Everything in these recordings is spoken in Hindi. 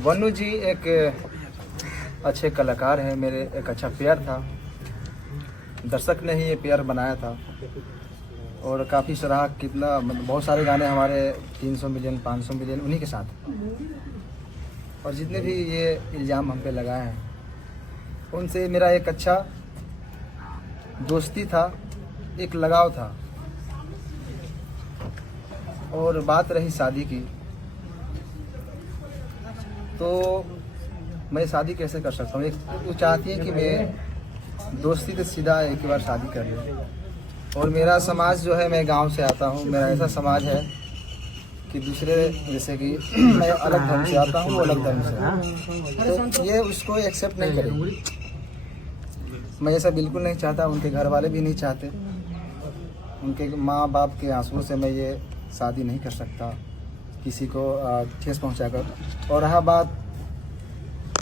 वनु जी एक अच्छे कलाकार हैं, मेरे एक अच्छा प्यार था। दर्शक ने ही ये प्यार बनाया था और काफ़ी सराहा। कितना मतलब बहुत सारे गाने हमारे 300 मिलियन 500 मिलियन उन्हीं के साथ। और जितने भी ये इल्ज़ाम हम पे लगाए हैं उनसे मेरा एक अच्छा दोस्ती था, एक लगाव था। और बात रही शादी की, तो मैं शादी कैसे कर सकता हूँ। एक वो चाहती है कि मैं दोस्ती से सीधा एक बार शादी कर लूँ। और मेरा समाज जो है, मैं गांव से आता हूँ, मेरा ऐसा समाज है कि दूसरे जैसे कि मैं अलग धर्म से आता हूँ, वो अलग धर्म से, तो ये उसको एक्सेप्ट नहीं करेगी। मैं ऐसा बिल्कुल नहीं चाहता, उनके घर वाले भी नहीं चाहते। उनके माँ बाप के आंसुओं से मैं ये शादी नहीं कर सकता किसी को ठेस पहुंचाकर। और रहा बात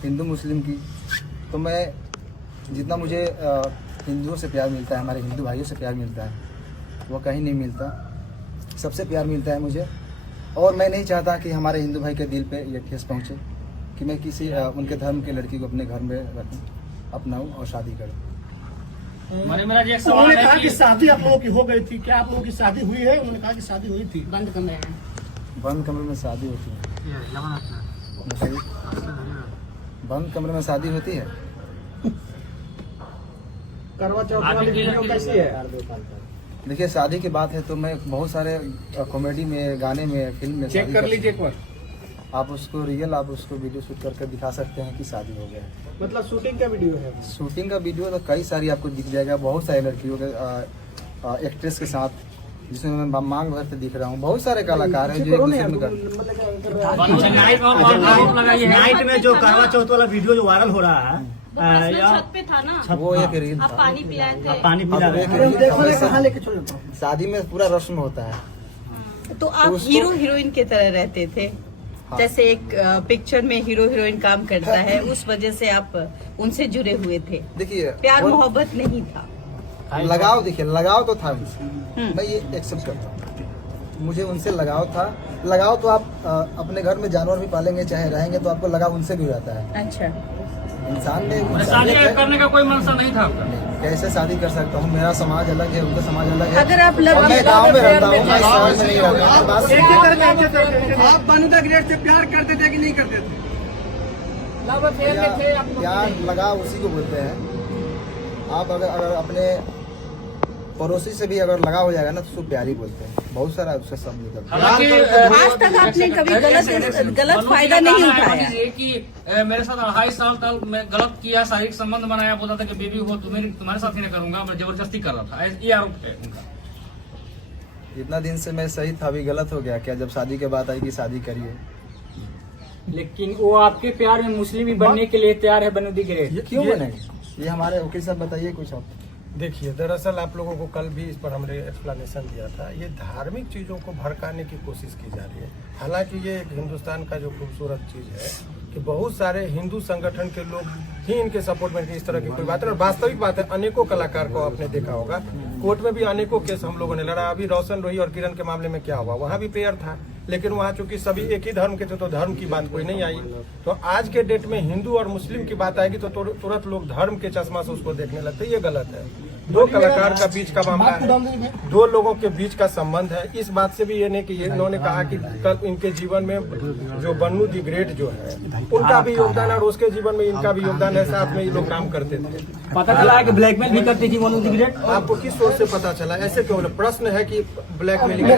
हिंदू मुस्लिम की, तो मैं जितना मुझे हिंदुओं से प्यार मिलता है, हमारे हिंदू भाइयों से प्यार मिलता है, वो कहीं नहीं मिलता। सबसे प्यार मिलता है मुझे। और मैं नहीं चाहता कि हमारे हिंदू भाई के दिल पे ये ठेस पहुंचे कि मैं किसी उनके धर्म की लड़की को अपने घर में रखूं, अपनाऊं और शादी करूं। उन्होंने कहा कि शादी आप लोगों की हो गई थी, क्या आप लोगों की शादी हुई है? उन्होंने कहा कि शादी हुई थी। बंद कमरे में शादी होती है? बंद कमरे में शादी होती है? करवा चौथ वाली वीडियो कैसी है? देखिए, शादी की बात है तो मैं बहुत सारे कॉमेडी में, गाने में, फिल्म में चेक कर लीजिए एक बार। आप उसको वीडियो शूट करके दिखा सकते हैं कि शादी हो गया है। मतलब शूटिंग का वीडियो है? शूटिंग का वीडियो तो कई सारी आपको दिख जाएगा, बहुत सारी लड़कियों के एक्ट्रेस के साथ, जिसमें मैं मांग भर से दिख रहा हूँ। बहुत सारे कलाकार हैं जो एक दूसरे में नाइट में जो करवा चौथ वाला वीडियो जो वायरल हो रहा है, छत पे था ना, वो एक रील आप पानी पिलाए थे। पानी पिला रहे थे। शादी में पूरा रस्म होता है। तो आप हीरो हीरोइन की तरह रहते थे। हाँ। जैसे एक पिक्चर में हीरो हीरोइन काम करता है, उस वजह से आप उनसे जुड़े हुए थे। देखिए, प्यार मोहब्बत नहीं था, लगाव। देखिए, लगाव तो था उनसे, मैं ये एक्सेप्ट करता हूँ। मुझे उनसे लगाव था। लगाव तो आप अपने घर में जानवर भी पालेंगे, चाहे रहेंगे, तो आपको लगाव उनसे भी रहता है। अच्छा, इंसान में शादी करने का कोई मनसा नहीं था आपका? कैसे शादी कर सकता हूँ? मेरा समाज अलग है, उनका समाज अलग है। अगर आप और मैं गाँव में रहता हूँ, मैं शहर में नहीं रहता। आप वनु द ग्रेट से प्यार करते थे कि नहीं करते थे? प्यार लगाव उसी को बोलते हैं। आप अगर अपने पड़ोसी से भी अगर लगा हो जाएगा ना, तो उसको प्यार ही बोलते हैं। बहुत सारा उसका शब्द निकलता है। आज तक आपने कभी गलत फायदा नहीं उठाया कि मेरे साथ 2.5 साल तक मैं गलत किया, शारीरिक संबंध बनाया, बोलता था कि बेबी हो तुम्हारे साथ ही नहीं करूंगा, मैं जबरदस्ती कर रहा था, ये आरोप है उनका। इतना दिन से मैं सही था, अभी गलत हो गया क्या? जब शादी के बाद आई कि शादी करिए। लेकिन वो आपके प्यार में मुस्लिम भी बनने के लिए तैयार है, वनु द ग्रेट। क्यों बनेंगे? ये हमारे वकील साहब बताइए कुछ आप। देखिए, दरअसल आप लोगों को कल भी इस पर हमने एक्सप्लेनेशन दिया था। ये धार्मिक चीज़ों को भड़काने की कोशिश की जा रही है। हालांकि ये एक हिंदुस्तान का जो खूबसूरत चीज़ है कि बहुत सारे हिंदू संगठन के लोग ही इनके सपोर्ट में इस तरह की कोई बात है। और वास्तविक बात है, अनेकों कलाकार को आपने देखा होगा, कोर्ट में भी अनेकों केस हम लोगों ने लड़ा। अभी रोशन रोही और किरण के मामले में क्या हुआ, वहाँ भी पेयर था, लेकिन वहाँ चूंकि सभी एक ही धर्म के थे तो धर्म की बात कोई नहीं आई। तो आज के डेट में हिंदू और मुस्लिम की बात आएगी तो तुरंत लोग धर्म के चश्मा से उसको देखने लगते। ये गलत है। दो कलाकार का बीच का मामला है, दो लोगों के बीच का संबंध है। इस बात से भी ये नहीं कि इन्होंने कहा कि कल इनके जीवन में जो वनु द ग्रेट जो है उनका भी योगदान है और उसके जीवन में इनका भी योगदान है। साथ में ये लोग काम करते थे। पता चला है कि ब्लैकमेल भी करती थी वनु द ग्रेट। आपको किस सोच से पता चला? ऐसे क्यों? प्रश्न है कि ब्लैकमेलिंग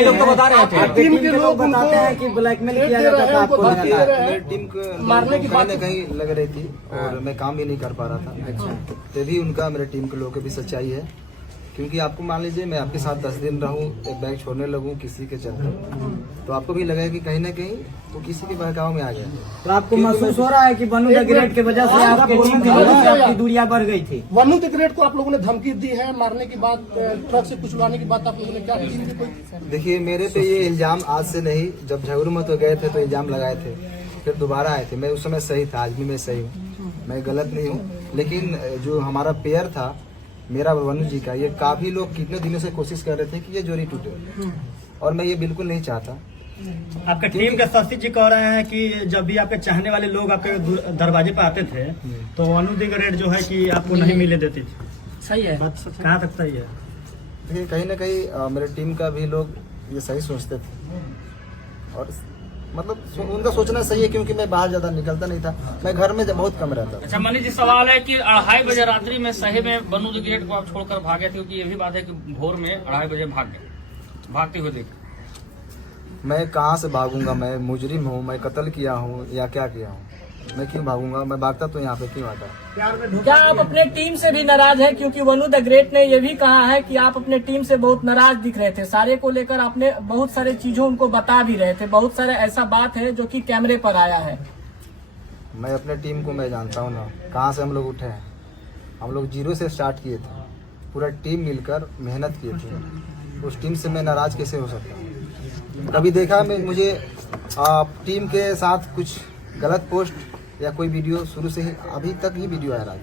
लोग तो बता रहे थे, टीम के लोग बताते हैं कि ब्लैकमेल किया जाता था आपको। मेरी टीम को मारने की बात कहीं लग रही थी और मैं काम भी नहीं कर पा रहा था। तभी उनका मेरे टीम के लोगों की भी सच्चाई है। क्योंकि आपको मान लीजिए, मैं आपके साथ 10 दिन रहूं, एक बैग छोड़ने लगूं किसी के चलते, तो आपको भी लगेगा कि कहीं ना कहीं तो किसी के बहकाव में आ गया। तो आपको महसूस हो रहा है कि वनु द ग्रेट की वजह से आपके टीम की वजह से आपकी दूरियां बढ़ गई थी? वनु द ग्रेट को आप लोगों ने धमकी दी है, मारने की बात, ट्रक से कुचलवाने की बात आप लोगों ने क्या की? देखिए, मेरे पे ये इल्जाम आज से नहीं, जब झगड़ू में तो गए थे तो इल्जाम लगाए थे, फिर दोबारा आए थे। मैं उस समय सही था, आज भी मैं सही हूँ, मैं गलत नहीं हूँ। लेकिन जो हमारा पेयर था मेरा वनु जी का, ये काफी लोग कितने दिनों से कोशिश कर रहे थे कि ये जोड़ी टूटे, और मैं ये बिल्कुल नहीं चाहता। आपके टीम के शशि जी कह रहे हैं कि जब भी आपके चाहने वाले लोग आपके दरवाजे पर आते थे तो अनु दी ग्रेड जो है कि आपको नहीं मिले देती थी। सही है। कहाँ तक सही है? देखिए कहीं ना कहीं मेरे टीम का भी लोग ये सही सोचते थे और मतलब उनका सोचना सही है क्योंकि मैं बाहर ज्यादा निकलता नहीं था, मैं घर में बहुत कम रहता था। अच्छा मनीष जी, सवाल है कि 2:30 बजे रात्रि में सही में बनू द ग्रेट को आप छोड़कर भागे थे, क्योंकि ये भी बात है कि भोर में 2:30 बजे भाग गए, भागते हुए देखे। मैं कहाँ से भागूंगा? मैं मुजरिम हूँ, मैं कत्ल किया हूँ या क्या किया हूँ? मैं क्यों भागूंगा? मैं भागता तो यहाँ पे क्यों आता? क्या आप अपने टीम से भी नाराज हैं? क्योंकि वनु द ग्रेट ने यह भी कहा है कि आप अपने टीम से बहुत नाराज दिख रहे थे, सारे को लेकर आपने बहुत सारे चीजों उनको बता भी रहे थे, बहुत सारे ऐसा बात है जो कि कैमरे पर आया है। मैं अपने टीम को मैं जानता हूँ ना, कहाँ से हम लोग उठे हैं। हम लोग 0 से स्टार्ट किए थे, पूरा टीम मिलकर मेहनत किए थे। उस टीम से मैं नाराज कैसे हो सकता हूँ? कभी देखा मैं मुझे टीम के साथ कुछ गलत पोस्ट या कोई वीडियो शुरू से ही अभी तक ही वीडियो आ रहा है,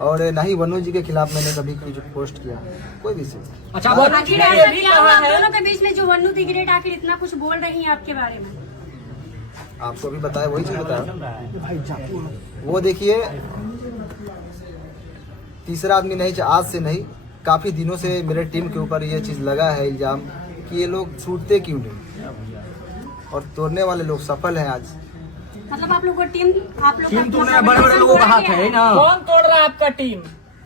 और ना ही वनु जी के खिलाफ मैंने कभी कुछ पोस्ट किया कोई भी चीज। अच्छा, आखिर ऐसा क्या हुआ आप दोनों के बीच में जो वनु द ग्रेट आखिर इतना कुछ बोल रही हैं आपके बारे में? आपको अभी बताया वही चीज बताया। वो देखिए, तीसरा आदमी नहीं, आज से नहीं, काफी दिनों से मेरे टीम के ऊपर ये चीज लगा है इल्जाम कि ये लोग छूटते क्यों नहीं, और तोड़ने वाले लोग सफल हैं आज। मतलब आप लोग को टीम बड़े लोगों का हाथ है ना। कौन तोड़ रहा है आपका टीम?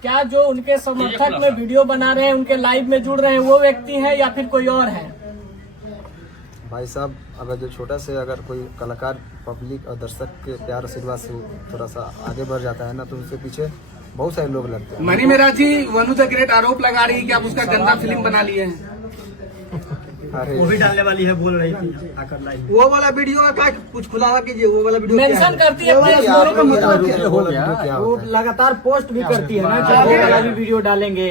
क्या जो उनके समर्थक में वीडियो बना रहे हैं, उनके लाइव में जुड़ रहे हैं, वो व्यक्ति है या फिर कोई और है? भाई साहब, अगर जो छोटा से अगर कोई कलाकार पब्लिक और दर्शक के प्यार आशीर्वाद से थोड़ा सा आगे बढ़ जाता है ना, तो उसके पीछे बहुत सारे लोग लगते हैं। मनी मेरा जी, वनु द ग्रेट आरोप लगा रही है कि आप उसका गंदा फिल्म बना लिए हैं। अरे वो भी डालने वाली है, बोल रही थी आकर लाइव। वो वाला वीडियो का कुछ खुलासा कीजिए, वो वाला वीडियो मेंशन करती है अपने क्या स्टोरी में, होता है? मतलब वो लगातार पोस्ट भी करती है ना कि वो वाला भी वीडियो डालेंगे,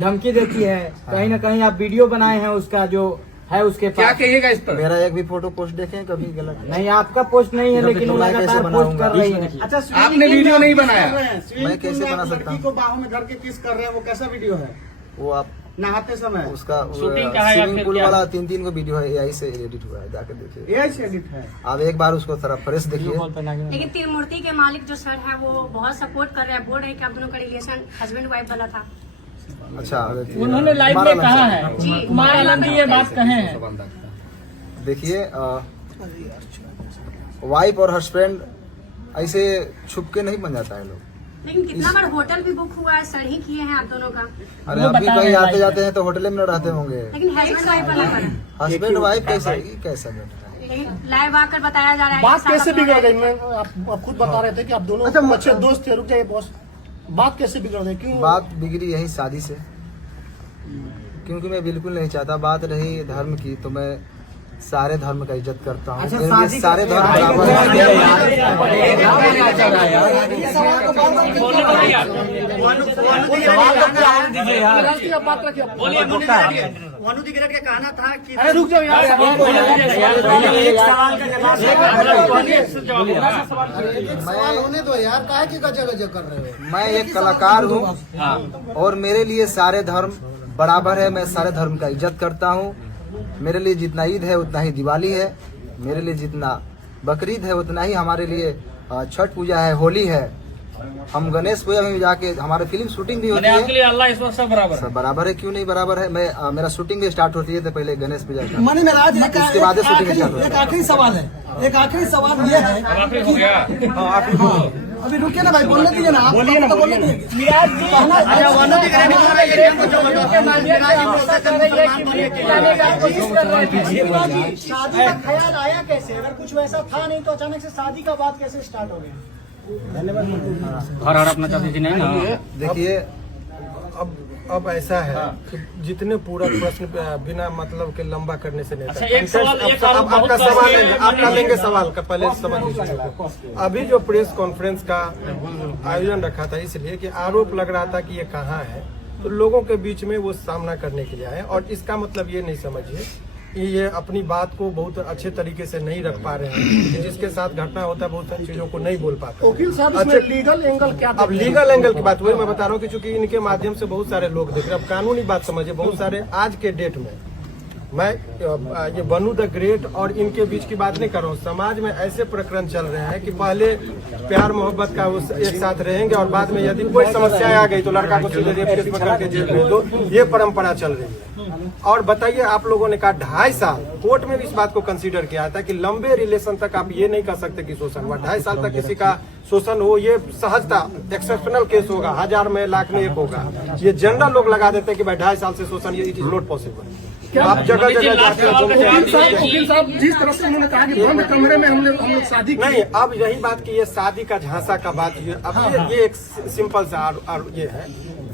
धमकी देती है। कहीं ना कहीं आप वीडियो बनाए हैं उसका जो है उसके क्या पास। कहिएगा इस पर? मेरा एक भी फोटो पोस्ट देखें कभी गलत? नहीं, आपका पोस्ट नहीं है, लेकिन वो लगातार पोस्ट कर रही है। अच्छा, आपने वीडियो नहीं बनाया? मैं कैसे बना सकता हूँ? को बाहों में धर के किस कर रहे हैं, वो कैसा वीडियो है? वो आप नहाते समय उसका शूटिंग का है या स्विमिंग फिर पूल क्या? वाला 3 को वीडियो है, यही से एडिट हुआ है, जाकर देखिए। ये से एडिट है। आप एक बार उसको थोड़ा फ्रेश देखिए। लेकिन त्रिमूर्ति के मालिक जो सर है वो बहुत सपोर्ट कर रहे हैं, बोल रहे हैं कि आप दोनों का रिलेशन हस्बैंड वाइफ वाला था। अच्छा, उन्होंने लाइव में कहा है, कुमार आनंद जी ये बात कहे हैं। देखिए, वाइफ और हस्बैंड ऐसे छुप के नहीं बन जाता है लोग। लेकिन कितना बार होटल भी बुक हुआ है, सर ही किए हैं आप दोनों का। अरे अभी कहीं आते जाते हैं तो होटल में न रहते होंगे। लेकिन हस्बैंड वाइफ वाला बना, हस्बैंड वाइफ कैसे कैसा बैठ रहा है? लेकिन लाइव आकर बताया जा रहा है। बात कैसे बिगड़ गई? मैं आप खुद बता रहे थे कि आप दोनों अच्छे दोस्त थे। रुक जाइए बॉस, बात कैसे बिगड़ गई? क्यों बात बिगड़ी यही शादी से, क्योंकि मैं बिल्कुल नहीं चाहता। बात रही धर्म की, तो मैं सारे धर्म का इज्जत करता हूँ। अच्छा, मेरे लिए सारे धर्म बराबर वनु द ग्रेट का कहना था कि अरे रुक जाओ यार, एक सवाल का सवाल होने दो यार, काहे की गजब कर रहे हो? मैं एक कलाकार हूँ और मेरे लिए सारे धर्म बराबर है। मैं सारे धर्म का इज्जत करता हूँ। मेरे लिए जितना ईद है उतना ही दिवाली है, मेरे लिए जितना बकरीद है उतना ही हमारे लिए छठ पूजा है, होली है। हम गणेश पूजा में जाके हमारे फिल्म शूटिंग भी होती आपके लिए है। अल्लाह ईश्वर सब बराबर है। सब बराबर है, क्यों नहीं बराबर है? मैं मेरा शूटिंग भी स्टार्ट होती है तो पहले गणेश पूजा मनी मेरा उसके बाद शूटिंग स्टार्ट होती है। आखिरी सवाल है, एक आखिरी सवाल ये है। अब आखिर हो गया। अभी रुकिए ना भाई, बोलने दीजिए ना, आप बोलिए ना, बोलने दीजिए। मिराज जी, अच्छा, वनु द ग्रेट के माध्यम से हमेशा कह रही है कि मुझे खिलाने का कोशिश कर रहे थे। शादी का ख्याल आया कैसे? अगर कुछ वैसा था नहीं तो अचानक से शादी का बात कैसे स्टार्ट हो गया? हर हड़पना चाहती थी नहीं ना। देखिए, अब ऐसा है कि जितने पूरा प्रश्न बिना मतलब के लंबा करने से नहीं अच्छा, था। एक सवाल, एक आरोप बहुत आपका सवाल गंभीर लेंगे, है। आपका लेंगे सवाल का, पहले समझ लीजिए। अभी जो प्रेस कॉन्फ्रेंस का आयोजन रखा था, इसलिए कि आरोप लग रहा था कि ये कहाँ है, तो लोगों के बीच में वो सामना करने के लिए आए। और इसका मतलब ये नहीं समझिए कि ये अपनी बात को बहुत अच्छे तरीके से नहीं रख पा रहे हैं। कि जिसके साथ घटना होता है बहुत सारी चीजों को नहीं बोल पाते। वकील साहब, इसमें लीगल एंगल क्या? अब लीगल एंगल की बात वही मैं बता रहा हूँ कि चूंकि इनके माध्यम से बहुत सारे लोग देख रहे हैं। अब कानूनी बात समझिए, बहुत सारे आज के डेट में मैं ये बनू द ग्रेट और इनके बीच की बात नहीं कर रहा हूँ। समाज में ऐसे प्रकरण चल रहे हैं कि पहले प्यार मोहब्बत का उस एक साथ रहेंगे और बाद में यदि कोई समस्या आ गई तो लड़का को सीधे रेप केस पकड़ के जेल भेज दो, ये परंपरा चल रही है। और बताइए, आप लोगों ने कहा 2.5 साल, कोर्ट में भी इस बात को कंसीडर किया था कि लंबे रिलेशन तक आप ये नहीं कर सकते कि शोषण हुआ। 2.5 साल तक किसी का शोषण हो, ये सहजता एक्सेप्शनल केस होगा, 1000 में लाख में 1 होगा। ये जनरल लोग लगा देते हैं कि भाई 2.5 साल से शोषण, ये इट इज नॉट पॉसिबल। आप जगह जगह जाते वकील साहब जिस तरह से उन्होंने कहा कि बंद कमरे में हम लोग शादी नहीं, अब यही बात की ये शादी का झांसा का बात है। अब ये एक सिंपल सा ये है,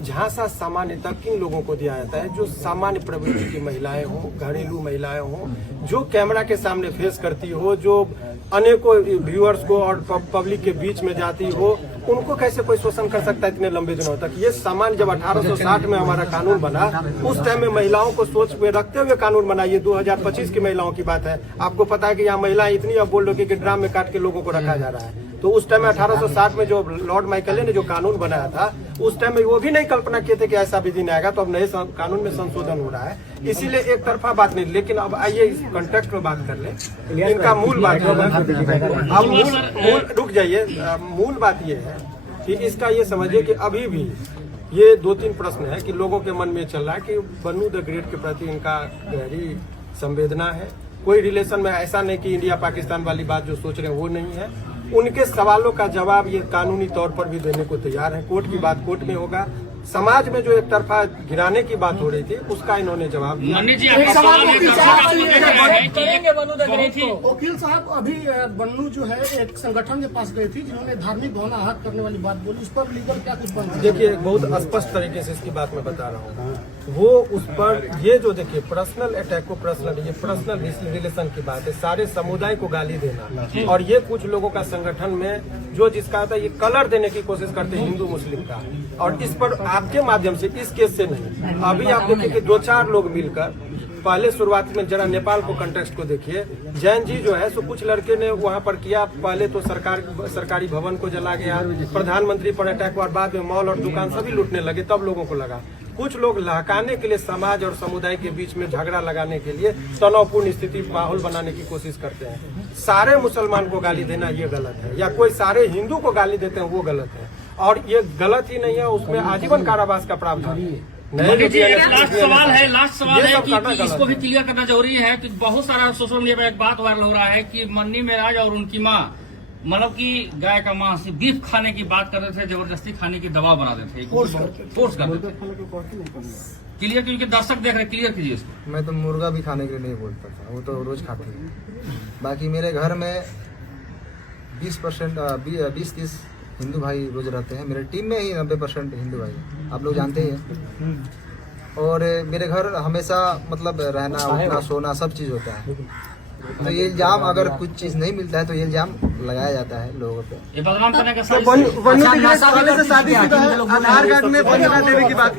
झांसा सामान्यतः किन लोगों को दिया जाता है? जो सामान्य प्रवृत्ति की महिलाएं हों, घरेलू महिलाएं हों, जो कैमरा के सामने फेस करती हो, जो अनेकों व्यूअर्स को और पब्लिक के बीच में जाती हो, उनको कैसे कोई शोषण कर सकता है इतने लंबे दिनों तक? ये सामान्य जब 1860 में हमारा कानून बना, उस टाइम में महिलाओं को सोच में रखते हुए कानून बना। ये 2025 की महिलाओं की बात है। आपको पता है कि यहाँ महिलाएं इतनी अब बोल रही कि ड्राम में काट के लोगों को रखा जा रहा है। तो उस टाइम में 1860 में जो लॉर्ड माइकले ने जो कानून बनाया था, उस टाइम में वो भी नहीं कल्पना किए थे कि ऐसा भी दिन आएगा। तो अब नए कानून में संशोधन हो रहा है, इसीलिए एक तरफा बात नहीं। लेकिन अब आइए इस कॉन्टेक्स्ट में बात कर ले, इनका मूल बात अब मूल रुक जाइए। मूल बात ये है कि इसका ये समझिए कि अभी भी ये 2-3 प्रश्न है कि लोगों के मन में चल रहा है कि बनू द ग्रेट के प्रति इनका गहरी संवेदना है। कोई रिलेशन में ऐसा नहीं कि इंडिया पाकिस्तान वाली बात जो सोच रहे हैं वो नहीं है। उनके सवालों का जवाब ये कानूनी तौर पर भी देने को तैयार है। कोर्ट की बात कोर्ट में होगा। समाज में जो एक तरफा गिराने की बात हो रही थी, उसका इन्होंने जवाब दिया। वकील साहब, अभी बन्नू जो है एक संगठन के पास गई थी जिन्होंने धार्मिक भावना आहत करने वाली बात बोली, उस पर लीगल क्या कुछ बन रहा है? देखिए, बहुत स्पष्ट तरीके से इसकी बात मैं बता रहा हूँ। वो उस पर ये जो देखिए पर्सनल अटैक को पर्सनल रिलेशन की बात है। सारे समुदाय को गाली देना, और ये कुछ लोगों का संगठन में जो जिसका था ये कलर देने की कोशिश करते हैं हिंदू मुस्लिम का। और इस पर आपके माध्यम से, इस केस से नहीं, अभी आप देखिए कि 2-4 लोग मिलकर, पहले शुरुआत में जरा नेपाल को कंटेक्स्ट को देखिए। जैन जी जो है सो कुछ लड़के ने वहां पर किया, पहले तो सरकारी भवन को जला गया, प्रधानमंत्री पर अटैक हुआ, बाद में मॉल और दुकान सभी लूटने लगे। तब लोगों को लगा कुछ लोग लहकाने के लिए समाज और समुदाय के बीच में झगड़ा लगाने के लिए तनावपूर्ण स्थिति माहौल बनाने की कोशिश करते हैं। सारे मुसलमान को गाली देना ये गलत है, या कोई सारे हिंदू को गाली देते हैं वो गलत है। और ये गलत ही नहीं है, उसमें आजीवन कारावास का प्रावधान है। लास्ट सवाल है कि इसको भी क्लियर करना जरूरी है कि बहुत सारा सोशल मीडिया पर एक बात वायरल हो रहा है कि मन्नी मेराज और उनकी माँ मतलब कि गाय का मांस बीफ खाने की बात कर रहे थे, जबरदस्ती खाने की दबाव बना देते थे, फोर्स कर देते थे। क्लियर, क्योंकि दर्शक देख रहे, क्लियर कीजिए इसको। मैं तो मुर्गा भी खाने के लिए नहीं बोलता था, वो तो रोज खाते हैं। बाकी मेरे घर में 20-30 हिंदू भाई रोज रहते हैं। मेरे टीम में ही 90% हिंदू भाई, आप लोग जानते ही हैं। और मेरे घर हमेशा मतलब रहना, उठना, सोना सब चीज़ होता है। तो ये इल्जाम, अगर कुछ चीज नहीं मिलता है तो ये इल्जाम लगाया जाता है लोगों पे। ये बदनाम करने का आधार कार्ड में वंदना देवी की बात